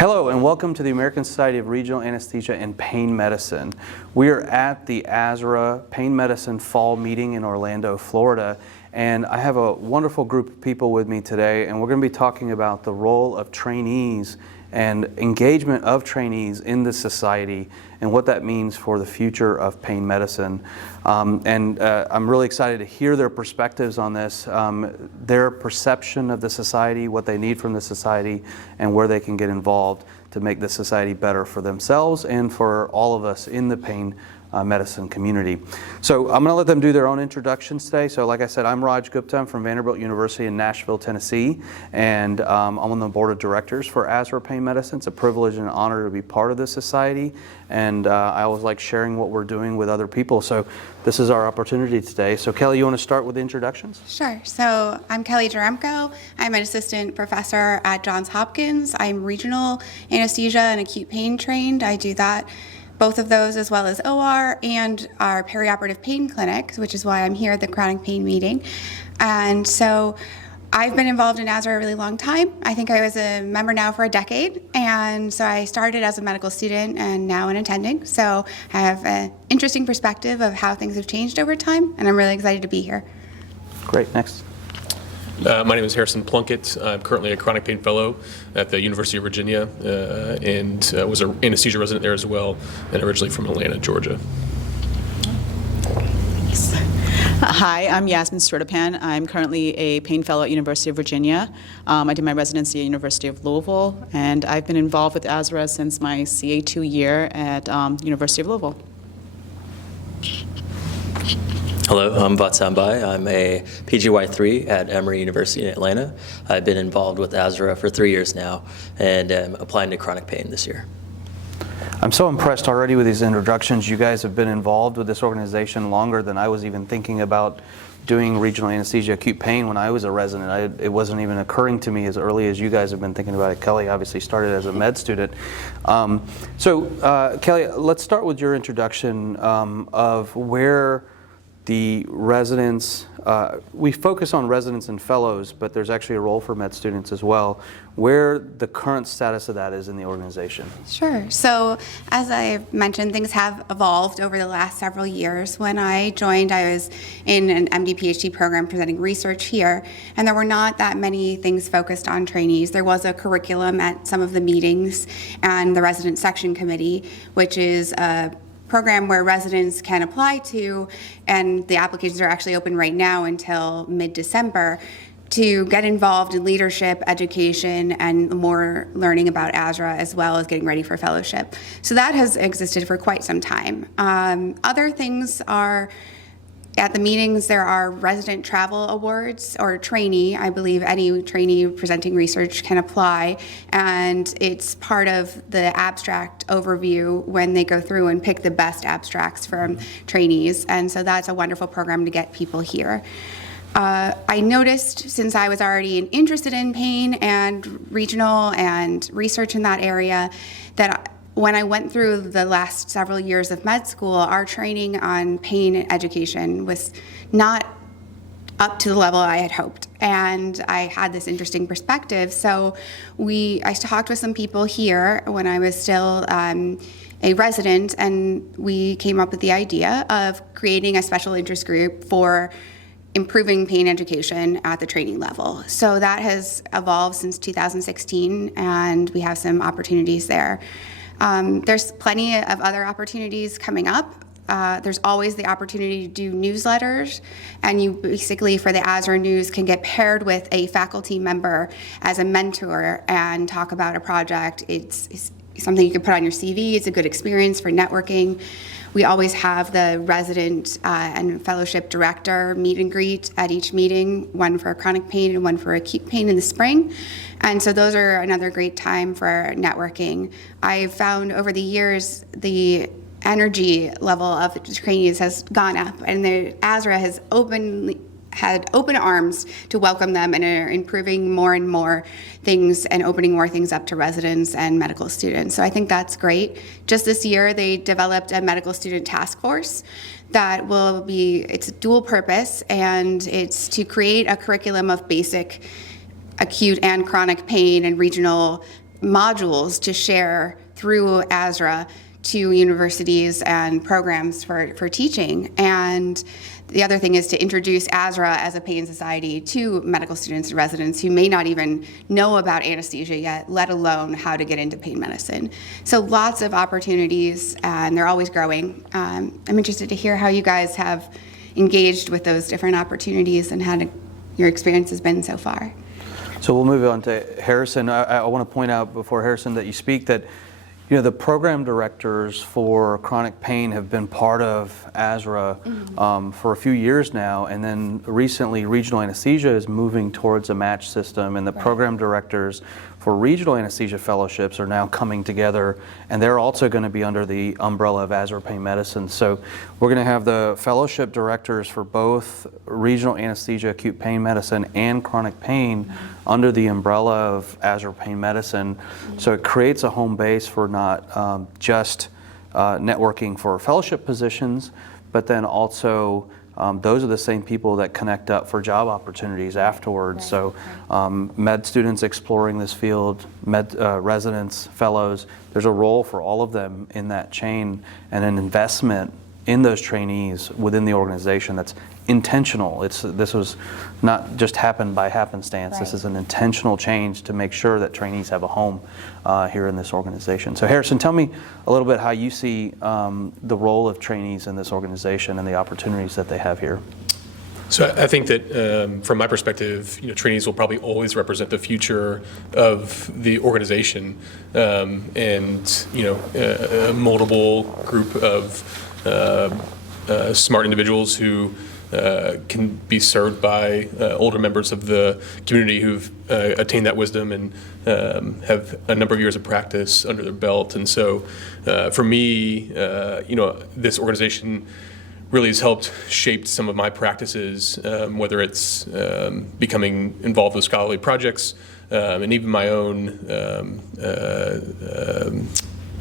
Hello and welcome to the American Society of Regional Anesthesia and Pain Medicine. We are at the ASRA Pain Medicine Fall Meeting in Orlando, Florida, and I have a wonderful group of people with me today, and we're going to be talking about the role of trainees and engagement of trainees in the society and what that means for the future of pain medicine. I'm really excited to hear their perspectives on this, their perception of the society, what they need from the society, and where they can get involved to make the society better for themselves and for all of us in the pain medicine community. So I'm going to let them do their own introductions today. So like I said, I'm Raj Gupta. I'm from Vanderbilt University in Nashville, Tennessee, and I'm on the board of directors for ASRA Pain Medicine. It's a privilege and an honor to be part of this society, and I always like sharing what we're doing with other people. So this is our opportunity today. So Kellie, you want to start with the introductions? Sure. So I'm Kellie Jaremko. I'm an assistant professor at Johns Hopkins. I'm regional anesthesia and acute pain trained. I do that, both of those, as well as OR and our perioperative pain clinic, which is why I'm here at the chronic pain meeting. And so I've been involved in ASRA a really long time. I think I was a member now for a decade. And so I started as a medical student and now an attending. So I have an interesting perspective of how things have changed over time, and I'm really excited to be here. Great. Next. My name is Harrison Plunkett. I'm currently a chronic pain fellow at the University of Virginia and was an anesthesia resident there as well, and originally from Atlanta, Georgia. Hi, I'm Yasmin Sritapan. I'm currently a pain fellow at University of Virginia. I did my residency at University of Louisville, and I've been involved with ASRA since my CA2 year at University of Louisville. Hello, I'm Vats Ambai. I'm a PGY3 at Emory University in Atlanta. I've been involved with ASRA for 3 years now and am applying to chronic pain this year. I'm so impressed already with these introductions. You guys have been involved with this organization longer than I was even thinking about doing regional anesthesia acute pain when I was a resident. It wasn't even occurring to me as early as you guys have been thinking about it. Kellie obviously started as a med student. Kellie, let's start with your introduction of where the residents, we focus on residents and fellows, but there's actually a role for med students as well, where the current status of that is in the organization. Sure. So as I mentioned, things have evolved over the last several years. When I joined, I was in an MD PhD program presenting research here, and there were not that many things focused on trainees. There was a curriculum at some of the meetings and the resident section committee, which is a program where residents can apply to, and the applications are actually open right now until mid-December, to get involved in leadership, education, and more learning about ASRA, as well as getting ready for fellowship. So that has existed for quite some time. Other things are, at the meetings, there are resident travel awards, or trainee. I believe any trainee presenting research can apply, and it's part of the abstract overview when they go through and pick the best abstracts from trainees, and so that's a wonderful program to get people here. I noticed, since I was already interested in pain and regional and research in that area, that when I went through the last several years of med school, our training on pain education was not up to the level I had hoped, and I had this interesting perspective. So I talked with some people here when I was still a resident, and we came up with the idea of creating a special interest group for improving pain education at the training level. So that has evolved since 2016, and we have some opportunities there. There's plenty of other opportunities coming up. There's always the opportunity to do newsletters, and you basically, for the ASRA News, can get paired with a faculty member as a mentor and talk about a project. It's something you can put on your CV. It's a good experience for networking. We always have the resident and fellowship director meet and greet at each meeting, one for chronic pain and one for acute pain in the spring. And so those are another great time for networking. I've found over the years the energy level of the trainees has gone up, and the ASRA has had open arms to welcome them and are improving more and more things and opening more things up to residents and medical students. So I think that's great. Just this year, they developed a medical student task force that it's dual purpose, and it's to create a curriculum of basic acute and chronic pain and regional modules to share through ASRA to universities and programs for teaching. And the other thing is to introduce ASRA as a pain society to medical students and residents who may not even know about anesthesia yet, let alone how to get into pain medicine. So lots of opportunities, and they're always growing. I'm interested to hear how you guys have engaged with those different opportunities and how your experience has been so far. So we'll move on to Harrison. I want to point out before Harrison that you speak that the program directors for chronic pain have been part of ASRA for a few years now, and then recently regional anesthesia is moving towards a match system, and the program directors for regional anesthesia fellowships are now coming together, and they're also going to be under the umbrella of ASRA Pain Medicine. So we're going to have the fellowship directors for both regional anesthesia, acute pain medicine, and chronic pain under the umbrella of ASRA Pain Medicine. So it creates a home base for not just networking for fellowship positions, but then also those are the same people that connect up for job opportunities afterwards. So med students exploring this field, residents, fellows, there's a role for all of them in that chain, and an investment in those trainees within the organization that's intentional. This was not just happened by happenstance. This is an intentional change to make sure that trainees have a home here in this organization. So Harrison, tell me a little bit how you see the role of trainees in this organization and the opportunities that they have here. So I think that from my perspective, trainees will probably always represent the future of the organization, and a moldable group of smart individuals who can be served by older members of the community who've attained that wisdom and have a number of years of practice under their belt. And so for me, this organization really has helped shape some of my practices, whether it's becoming involved with scholarly projects and even my own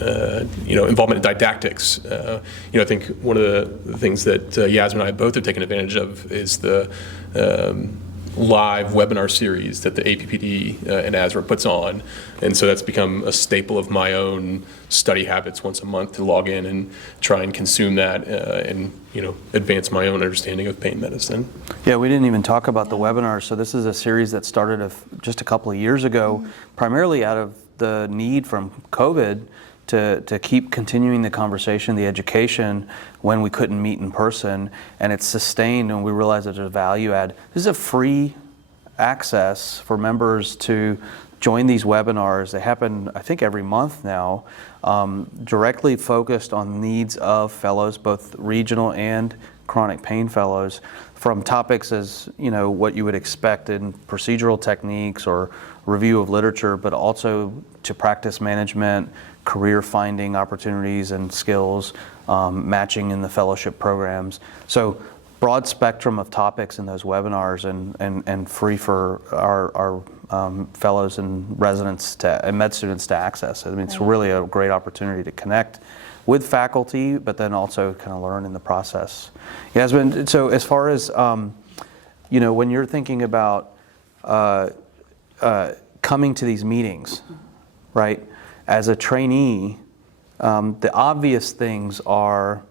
involvement in didactics. I think one of the things that Yasmin and I both have taken advantage of is the live webinar series that the APPD and ASRA puts on. And so that's become a staple of my own study habits once a month to log in and try and consume that and advance my own understanding of pain medicine. Yeah, we didn't even talk about the webinars. So this is a series that started just a couple of years ago, primarily out of the need from COVID to keep continuing the conversation, the education, when we couldn't meet in person, and it's sustained, and we realized that there's a value add. This is a free access for members to join these webinars. They happen, I think, every month now, directly focused on needs of fellows, both regional and chronic pain fellows, from topics as what you would expect in procedural techniques or review of literature, but also to practice management, career finding opportunities and skills, matching in the fellowship programs. So broad spectrum of topics in those webinars, and free for our fellows and residents and med students to access. I mean, it's really a great opportunity to connect with faculty, but then also kind of learn in the process. Yasmin, so as far as when you're thinking about coming to these meetings, right? As a trainee, the obvious things are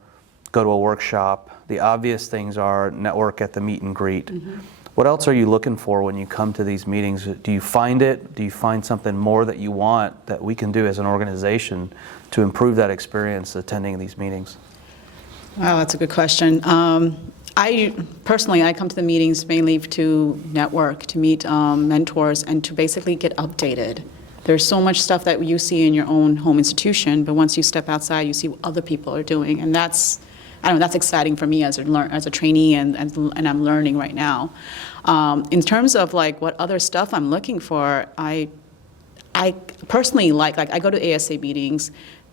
go to a workshop. The obvious things are network at the meet and greet. Mm-hmm. What else are you looking for when you come to these meetings? Do you find it? Do you find something more that you want that we can do as an organization to improve that experience attending these meetings? Wow, that's a good question. I come to the meetings mainly to network, to meet mentors, and to basically get updated. There's so much stuff that you see in your own home institution, but once you step outside, you see what other people are doing, and that's exciting for me as a trainee, and I'm learning right now. In terms of what other stuff I'm looking for, I personally like I go to ASA meetings,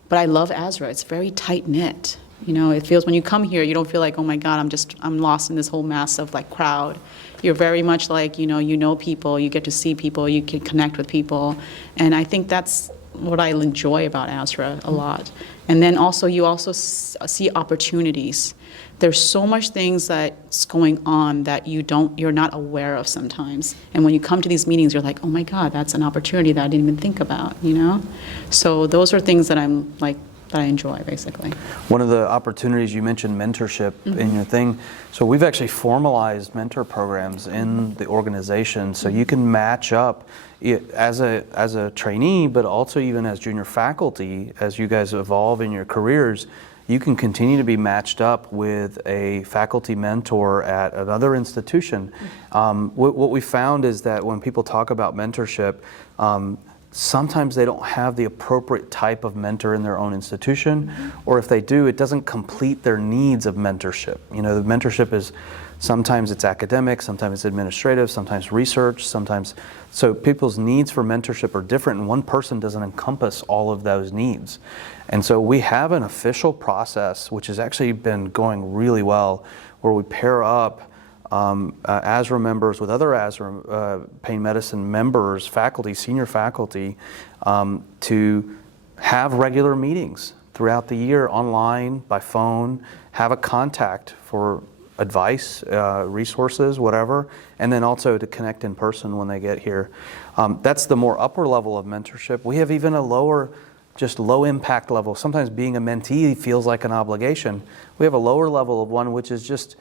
but I love ASRA. It's very tight knit. It feels when you come here, you don't feel like, oh my God, I'm lost in this whole mass of crowd. You're very much you know people, you get to see people, you can connect with people, and I think that's what I enjoy about ASRA a lot. And then also you see opportunities. there's so much things that's going on that you're not aware of sometimes. And when you come to these meetings, you're like, oh my God, that's an opportunity that I didn't even think about, you know? So those are things that that I enjoy, basically. One of the opportunities, you mentioned mentorship in your thing. So we've actually formalized mentor programs in the organization, so you can match up as a trainee, but also even as junior faculty, as you guys evolve in your careers, you can continue to be matched up with a faculty mentor at another institution. What we found is that when people talk about mentorship, sometimes they don't have the appropriate type of mentor in their own institution, or if they do, it doesn't complete their needs of mentorship. You know, the mentorship is, sometimes it's academic, sometimes it's administrative, sometimes research, so people's needs for mentorship are different, and one person doesn't encompass all of those needs. And so we have an official process, which has actually been going really well, where we pair up ASRA members with other ASRA Pain Medicine members, faculty, senior faculty, to have regular meetings throughout the year, online, by phone, have a contact for advice, resources, whatever, and then also to connect in person when they get here. That's the more upper level of mentorship. We have even a lower, just low impact level. Sometimes being a mentee feels like an obligation. We have a lower level of one, which is just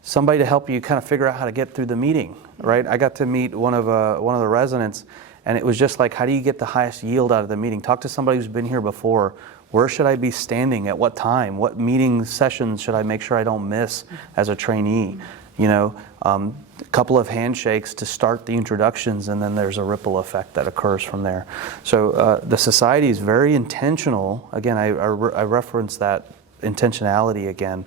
somebody to help you kind of figure out how to get through the meeting, right? I got to meet one of the residents, and it was just like, how do you get the highest yield out of the meeting? Talk to somebody who's been here before. Where should I be standing at what time? What meeting sessions should I make sure I don't miss as a trainee? You know, a couple of handshakes to start the introductions, and then there's a ripple effect that occurs from there. So the society is very intentional. Again, I reference that intentionality again,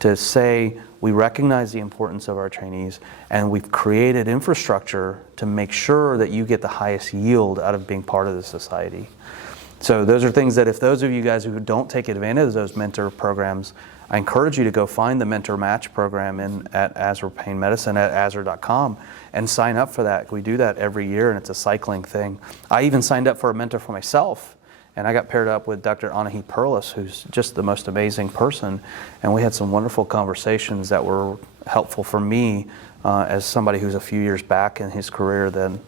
to say we recognize the importance of our trainees, and we've created infrastructure to make sure that you get the highest yield out of being part of the society. So those are things that if those of you guys who don't take advantage of those mentor programs, I encourage you to go find the Mentor Match program at ASRA Pain Medicine at ASRA.com and sign up for that. We do that every year, and it's a cycling thing. I even signed up for a mentor for myself, and I got paired up with Dr. Anahi Perlis, who's just the most amazing person, and we had some wonderful conversations that were helpful for me as somebody who's a few years back in his career than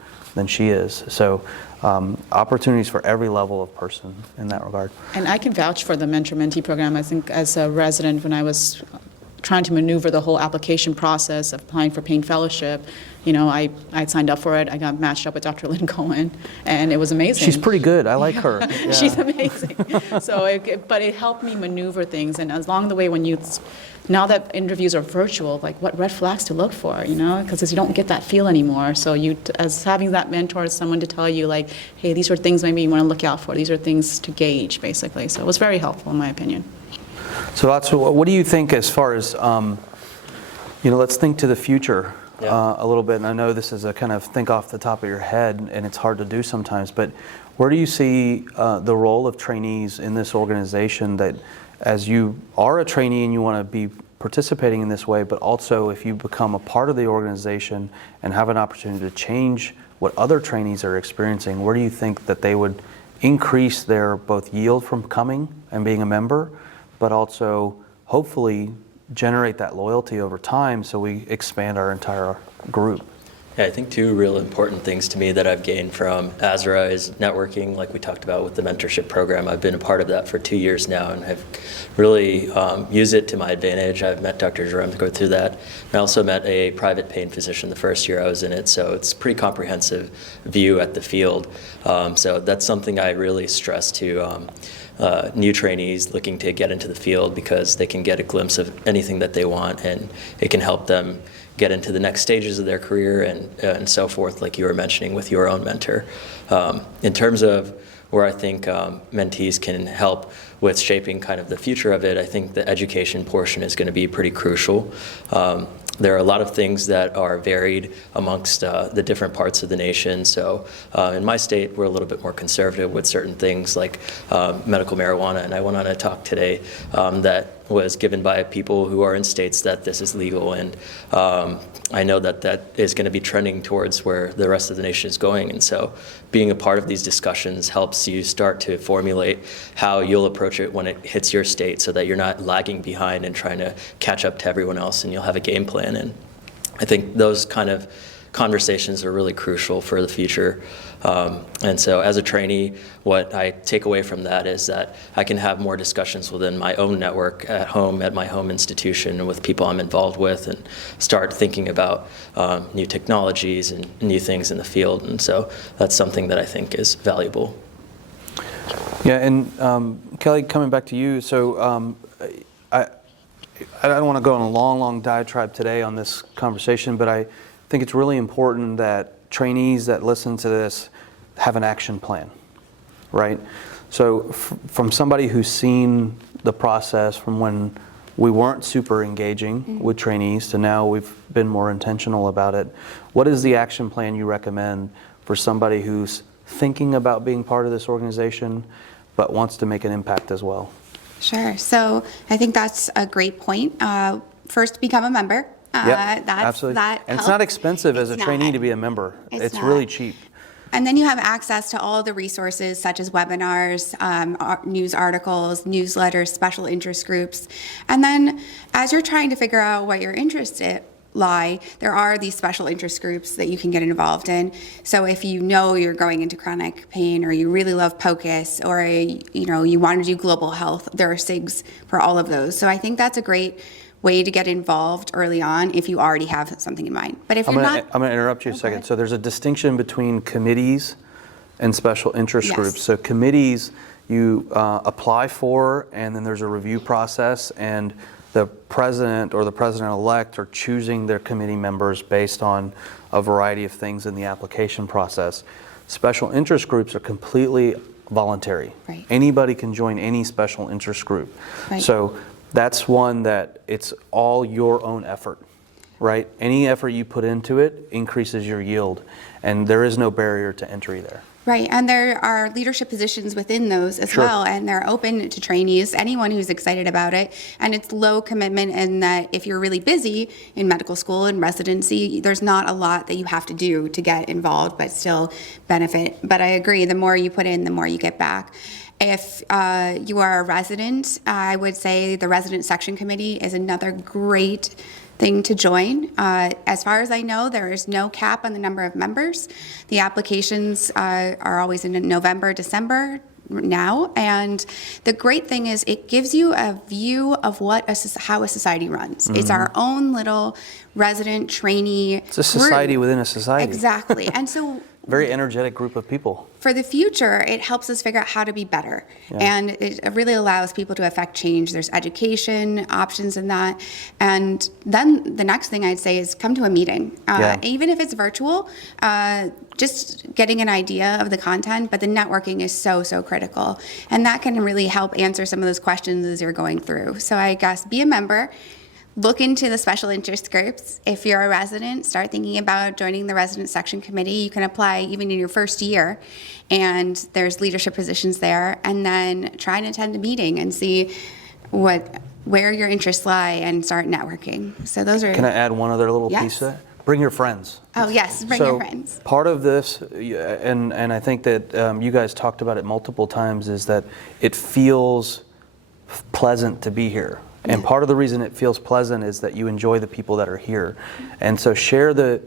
she is. So opportunities for every level of person in that regard. And I can vouch for the mentor-mentee program. I think as a resident, when I was trying to maneuver the whole application process of applying for pain fellowship, you know, I signed up for it. I got matched up with Dr. Lynn Cohen, and it was amazing. She's pretty good. I like her. Yeah. She's amazing. So, but it helped me maneuver things. And along the way, now that interviews are virtual, like what red flags to look for, you know, because you don't get that feel anymore. So as having that mentor, someone to tell you like, hey, these are things maybe you want to look out for. These are things to gauge, basically. So it was very helpful, in my opinion. So what do you think as far as, let's think to the future a little bit. And I know this is a kind of think off the top of your head, and it's hard to do sometimes, but where do you see the role of trainees in this organization, that as you are a trainee and you want to be participating in this way, but also if you become a part of the organization and have an opportunity to change what other trainees are experiencing, where do you think that they would increase their both yield from coming and being a member, but also hopefully generate that loyalty over time so we expand our entire group? Yeah, I think two real important things to me that I've gained from ASRA is networking, like we talked about with the mentorship program. I've been a part of that for 2 years now and have really used it to my advantage. I've met Dr. Jaremko through that. I also met a private pain physician the first year I was in it, so it's a pretty comprehensive view at the field. So that's something I really stress to new trainees looking to get into the field, because they can get a glimpse of anything that they want, and it can help them get into the next stages of their career and so forth, like you were mentioning with your own mentor. In terms of where I think mentees can help with shaping kind of the future of it, I think the education portion is going to be pretty crucial. There are a lot of things that are varied amongst the different parts of the nation. So in my state, we're a little bit more conservative with certain things like medical marijuana. And I went on a talk today that that was given by people who are in states that this is legal. And I know that that is going to be trending towards where the rest of the nation is going. And so being a part of these discussions helps you start to formulate how you'll approach it when it hits your state so that you're not lagging behind and trying to catch up to everyone else, and you'll have a game plan. And I think those kind of conversations are really crucial for the future. And so as a trainee, what I take away from that is that I can have more discussions within my own network at home, at my home institution, and with people I'm involved with, and start thinking about new technologies and new things in the field. And so that's something that I think is valuable. Yeah, and Kellie, coming back to you, so I don't want to go on a long diatribe today on this conversation, but I think it's really important that trainees that listen to this have an action plan, right? So from somebody who's seen the process from when we weren't super engaging with trainees to now we've been more intentional about it, what is the action plan you recommend for somebody who's thinking about being part of this organization but wants to make an impact as well? Sure. So I think that's a great point. First, become a member. Yep, absolutely. And it's not expensive as a trainee to be a member. It's really cheap. And then you have access to all of the resources such as webinars, news articles, newsletters, special interest groups. And then as you're trying to figure out what your interests lie, there are these special interest groups that you can get involved in. So if you know you're going into chronic pain, or you really love POCUS, or you want to do global health, there are SIGs for all of those. So I think that's a great way to get involved early on if you already have something in mind. But if you're not... I'm going to interrupt you a second. So there's a distinction between committees and special interest groups. So committees you apply for, and then there's a review process, and the president or the president-elect are choosing their committee members based on a variety of things in the application process. Special interest groups are completely voluntary. Right. Anybody can join any special interest group. Right. So that's one that it's all your own effort, right? Any effort you put into it increases your yield, and there is no barrier to entry there. Right, and there are leadership positions within those as well, and they're open to trainees, anyone who's excited about it. And it's low commitment in that if you're really busy in medical school and residency, there's not a lot that you have to do to get involved but still benefit. But I agree, the more you put in, the more you get back. If you are a resident, I would say the resident section committee is another great thing to join. As far as I know, there is no cap on the number of members. The applications are always in November, December now, and the great thing is it gives you a view of how a society runs. It's our own little resident trainee. It's a society within a society. Exactly, and so very energetic group of people. For the future, it helps us figure out how to be better. And it really allows people to affect change. There's education options in that. And then the next thing I'd say is come to a meeting. Even if it's virtual, just getting an idea of the content, but the networking is so critical. And that can really help answer some of those questions as you're going through. So I guess be a member. Look into the special interest groups. If you're a resident, start thinking about joining the resident section committee. You can apply even in your first year, and there's leadership positions there. And then try and attend a meeting and see where your interests lie and start networking. So those are... Can I add one other little piece to that? Bring your friends. Oh, yes, bring your friends. Part of this, and I think that you guys talked about it multiple times, is that it feels pleasant to be here. And part of the reason it feels pleasant is that you enjoy the people that are here. And so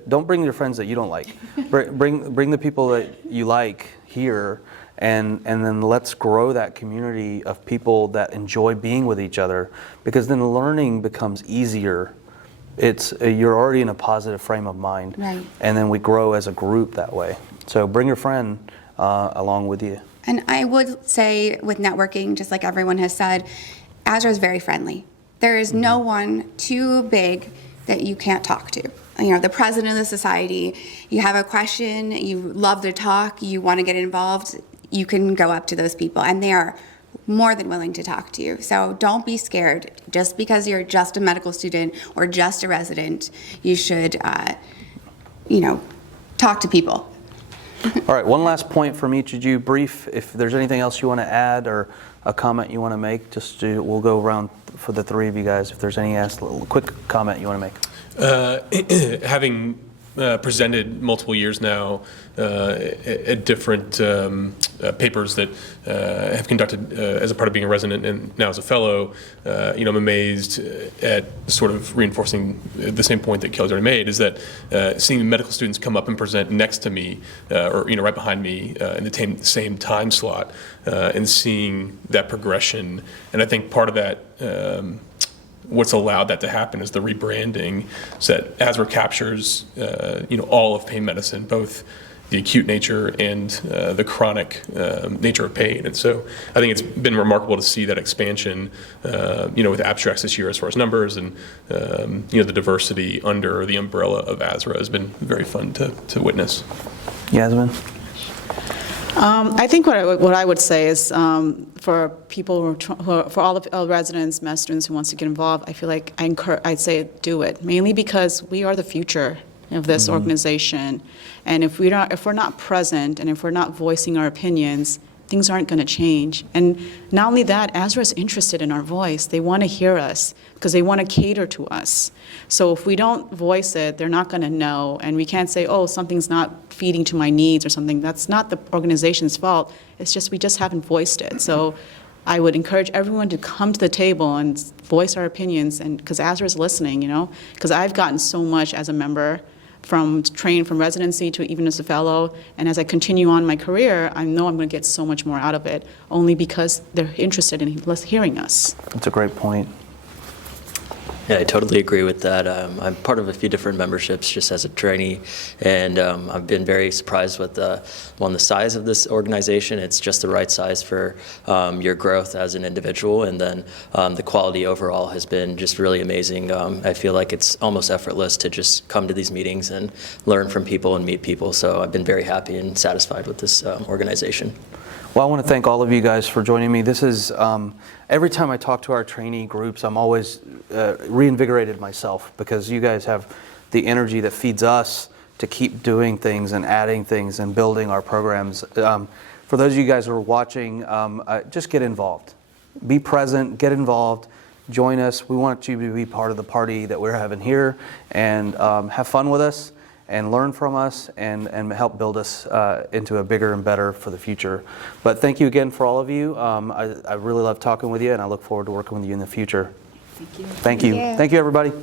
don't bring your friends that you don't like. Bring the people that you like here, and then let's grow that community of people that enjoy being with each other, because then learning becomes easier. You're already in a positive frame of mind. Right. And then we grow as a group that way. So bring your friend along with you. And I would say with networking, just like everyone has said, ASRA is very friendly. There is no one too big that you can't talk to. The president of the society, you have a question, you love to talk, you want to get involved, you can go up to those people, and they are more than willing to talk to you. So don't be scared. Just because you're just a medical student or just a resident, you should, talk to people. All right, one last point from each of you, brief, if there's anything else you want to add or a comment you want to make, we'll go around for the three of you guys. If there's any quick comment you want to make. Having presented multiple years now at different papers that have conducted as a part of being a resident and now as a fellow, I'm amazed at sort of reinforcing the same point that Kellie's already made, is that seeing medical students come up and present next to me or right behind me in the same time slot and seeing that progression. And I think part of that what's allowed that to happen is the rebranding, so that ASRA captures, all of pain medicine, both the acute nature and the chronic nature of pain. And so I think it's been remarkable to see that expansion, with abstracts this year as far as numbers and, the diversity under the umbrella of ASRA has been very fun to witness. Yasmin? I think what I would say is for people for all the residents, med students who wants to get involved, I feel like I'd say do it, mainly because we are the future of this organization, and if we're not present and if we're not voicing our opinions, things aren't going to change. And not only that, ASRA is interested in our voice. They want to hear us because they want to cater to us. So if we don't voice it, they're not going to know. And we can't say, oh, something's not feeding to my needs or something. That's not the organization's fault. It's just we just haven't voiced it. So I would encourage everyone to come to the table and voice our opinions, and because ASRA is listening, because I've gotten so much as a member, from residency to even as a fellow, and as I continue on my career, I know I'm going to get so much more out of it, only because they're interested in hearing us. That's a great point. Yeah, I totally agree with that. I'm part of a few different memberships just as a trainee, and I've been very surprised with the size of this organization. It's just the right size for your growth as an individual, and then the quality overall has been just really amazing. I feel like it's almost effortless to just come to these meetings and learn from people and meet people, so I've been very happy and satisfied with this organization. Well, I want to thank all of you guys for joining me. This is, every time I talk to our trainee groups, I'm always reinvigorated myself, because you guys have the energy that feeds us to keep doing things and adding things and building our programs. For those of you guys who are watching, just get involved. Be present, get involved, join us. We want you to be part of the party that we're having here, and have fun with us and learn from us and help build us into a bigger and better for the future. But thank you again for all of you. I really love talking with you, and I look forward to working with you in the future. Thank you. Thank you. Thank you, everybody.